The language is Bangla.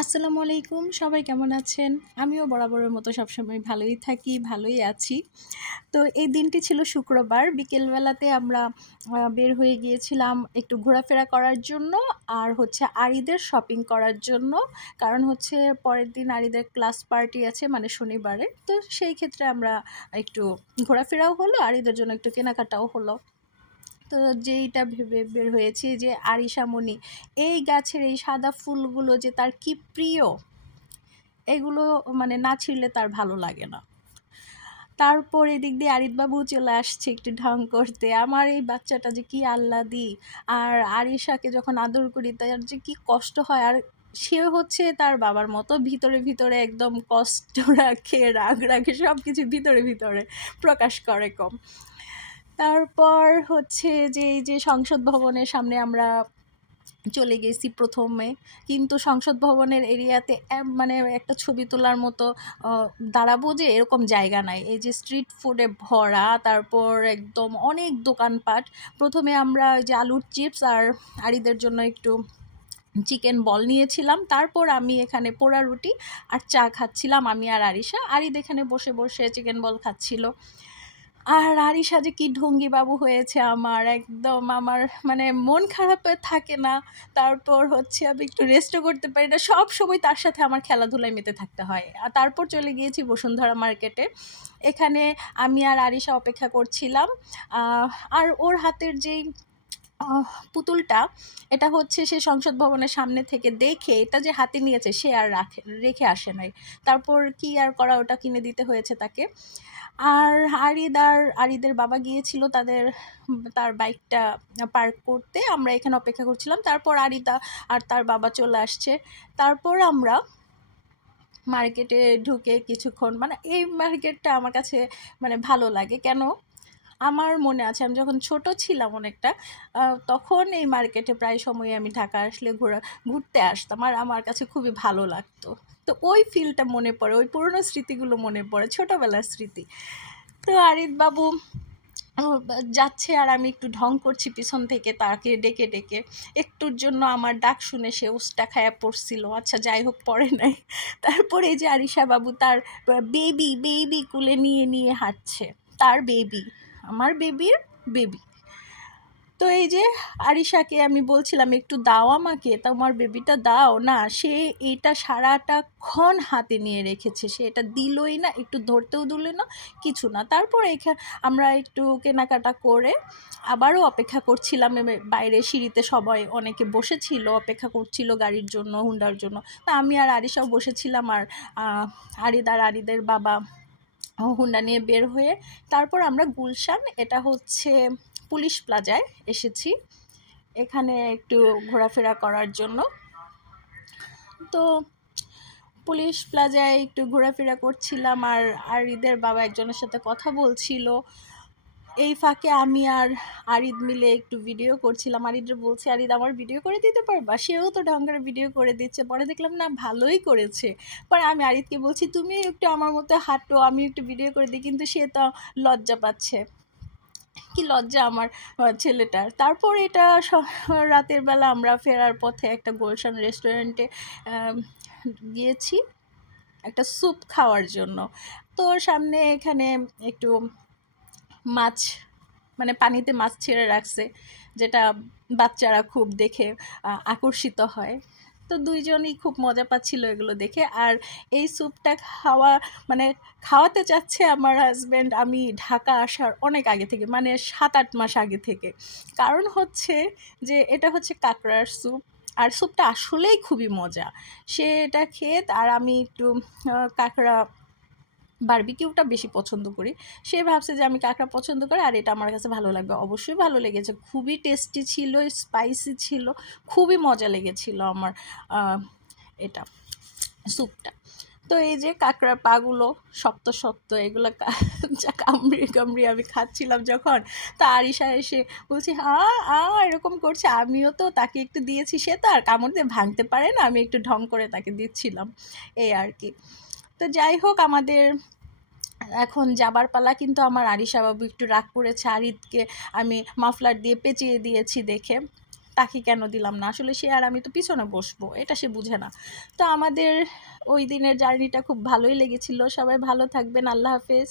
আসসালামু আলাইকুম, সবাই কেমন আছেন? আমিও বরাবরের মতো সবসময় ভালোই থাকি, ভালোই আছি। তো এই দিনটি ছিল শুক্রবার, বিকেলবেলাতে আমরা বের হয়ে গিয়েছিলাম একটু ঘোরাফেরা করার জন্য আর হচ্ছে আরিদের শপিং করার জন্য। কারণ হচ্ছে পরের দিন আরিদের ক্লাস পার্টি আছে মানে শনিবারে তো সেই ক্ষেত্রে আমরা একটু ঘোরাফেরাও হলো, আরিদের জন্য একটু কেনাকাটাও হলো। তো যেইটা ভেবে বের হয়েছি যে আরিশামণি, এই গাছের এই সাদা ফুলগুলো যে তার কি প্রিয়, এগুলো মানে না ছিঁড়লে তার ভালো লাগে না। তারপর এদিক দিয়ে আরিদবাবু চলে আসছে একটু ঢং করতে, আমার এই বাচ্চাটা যে কি আহ্লাদি, আর আরিশাকে যখন আদর করি তার যে কি কষ্ট হয়, আর সে হচ্ছে তার বাবার মতো ভিতরে ভিতরে একদম কষ্ট রাখে রাগ রাখে সব কিছু ভিতরে ভিতরে প্রকাশ করে কম। তারপর হচ্ছে যে, এই যে সংসদ ভবনের সামনে আমরা চলে গেছি প্রথমে। কিন্তু সংসদ ভবনের এরিয়াতে মানে একটা ছবি তোলার মতো দাঁড়াবো যে এরকম জায়গা নাই। এই যে স্ট্রিট ফুডে ভরা, তারপর একদম অনেক দোকানপাট। প্রথমে আমরা ওই যে আলুর চিপস আর আরিদের জন্য একটু চিকেন বল নিয়েছিলাম। তারপর আমি এখানে পোড়া রুটি আর চা খাচ্ছিলাম, আমি আর আরিশা। আরিদ এখানে বসে বসে চিকেন বল খাচ্ছিল। আর আরি সাজে কি ঢঙ্গি বাবু হয়েছে আমার, একদম আমার মানে মন খারাপ থাকে না। তারপর হচ্ছে আমি একটু রেস্টও করতে পারি না। সব সময় তার সাথে আমার খেলাধুলায় মেতে থাকতে হয়। আর তারপর চলে গিয়েছি বসুন্ধরা মার্কেটে এখানে আমি আর আরিশা অপেক্ষা করছিলাম। আর ওর হাতের যেই পুতুলটা, এটা হচ্ছে সে সংসদ ভবনের সামনে থেকে দেখে এটা যে হাতে নিয়েছে সে আর রাখে, রেখে আসে নাই। তারপর কি আর করা, ওটা কিনে দিতে হয়েছে তাকে। আর আরিদ আর আরিদের বাবা গিয়েছিল তাদের, তার বাইকটা পার্ক করতে, আমরা এখানে অপেক্ষা করছিলাম। তারপর আরিদা আর তার বাবা চলে আসছে। তারপর আমরা মার্কেটে ঢুকে কিছুক্ষণ মানে এই মার্কেটটা আমার কাছে মানে ভালো লাগে। কেন? আমার মনে আছে, আমি যখন ছোট ছিলাম অনেকটা তখন এই মার্কেটে প্রায় সময় আমি ঢাকা আসলে ঘোরা, ঘুরতে আসতাম। আর আমার কাছে খুবই ভালো লাগতো। তো ওই ফিলটা মনে পড়ে, ওই পুরনো স্মৃতিগুলো মনে পড়ে, ছোটোবেলার স্মৃতি। তো আরিদ বাবু যাচ্ছে আর আমি একটু ঢং করছি পিছন থেকে, তাকে ডেকে ডেকে। একটুর জন্য আমার ডাক শুনে সে উস্টা খায়া পড়ছিল আচ্ছা যাই হোক পড়ে নাই। তারপরে যে আরিশা বাবু তার বেবি বেবি কুলে নিয়ে নিয়ে হাঁটছে, তার বেবি আমার বেবির বেবি। তো এই যে আরিশাকে আমি বলছিলাম একটু দাও আমাকে তা আমার বেবিটা দাও। না সে এইটা সারাটাক্ষণ হাতে নিয়ে রেখেছে। সে এটা দিলই না একটু ধরতেও দিল না কিছু না। তারপর এখানে আমরা একটু কেনাকাটা করে আবারও অপেক্ষা করছিলাম। বাইরে সিঁড়িতে সবাই অনেকে বসেছিল অপেক্ষা করছিল গাড়ির জন্য হুন্ডার জন্য। তা আমি আর আরিশাও বসেছিলাম আর আহ, আরিদ আর আরিদের বাবা হুন্ডা নিয়ে বের হয়ে তারপর আমরা গুলশান, এটা হচ্ছে পুলিশ প্লাজায় এসেছি। এখানে একটু ঘোরাফেরা করার জন্য। তো পুলিশ প্লাজায় একটু ঘোরাফেরা করছিলাম আর আর ঈদের বাবা একজনের সাথে কথা বলছিল। এই ফাঁকে আমি আর আরিদ মিলে একটু ভিডিও করছিলাম। আরিদের বলছি, আরিদ, আমার ভিডিও করে দিতে পারবা? সেও তো ঢং করে ভিডিও করে দিচ্ছে। পরে দেখলাম, না, ভালোই করেছে। পরে আমি আরিদকে বলছি, তুমি একটু আমার মতো হাঁটো, আমি একটু ভিডিও করে দিই। কিন্তু সে তো লজ্জা পাচ্ছে। কি লজ্জা আমার ছেলেটার। তারপর এটা রাতের বেলা আমরা ফেরার পথে একটা গুলশান রেস্টুরেন্টে গিয়েছি একটা স্যুপ খাওয়ার জন্য। তো সামনে এখানে একটু মাছ মানে পানিতে মাছ ছেড়ে রাখছে, যেটা বাচ্চারা খুব দেখে আকর্ষিত হয়। তো দুইজনই খুব মজা পাচ্ছিল এগুলো দেখে। আর এই স্যুপটা খাওয়া মানে খাওয়াতে চাচ্ছে আমার হাজব্যান্ড আমি ঢাকা আসার অনেক আগে থেকে মানে সাত আট মাস আগে থেকে। কারণ হচ্ছে যে, এটা হচ্ছে কাঁকড়ার স্যুপ। আর স্যুপটা আসলেই খুবই মজা। সে এটা খেয়ে, আর আমি একটু কাঁকড়া বারবিকিউটা বেশি পছন্দ করি। সে ভাবছে যে আমি কাঁকড়া পছন্দ করি আর এটা আমার কাছে ভালো লাগবে। অবশ্যই ভালো লেগেছে। খুবই টেস্টি ছিল স্পাইসি ছিল, খুবই মজা লেগেছিল আমার এটা, স্যুপটা। তো এই যে কাঁকড়ার পাগুলো শক্ত শক্ত এগুলো কা- যা কামড়িয়ে কামড়িয়ে আমি খাচ্ছিলাম যখন, তা আরিশা এসে বলছি, আ আ, এরকম করছে। আমিও তো তাকে একটু দিয়েছি, সে তো আর কামড় দিয়ে ভাঙতে পারে না। আমি একটু ঢং করে তাকে দিচ্ছিলাম। এই আর কি। তো যাই হোক, আমাদের এখন যাবার পালা, কিন্তু আমার আরিশা বাবু একটু রাগ করেছে আরিদকে আমি মাফলার দিয়ে পেঁচিয়ে দিয়েছি দেখে। তাকে কেন দিলাম না? আসলে সে আর আমি তো পিছনে বসবো, এটা সে বুঝে না। তো আমাদের ওই দিনের জার্নিটা খুব ভালোই লেগেছিল। সবাই ভালো থাকবেন, আল্লাহ হাফেজ।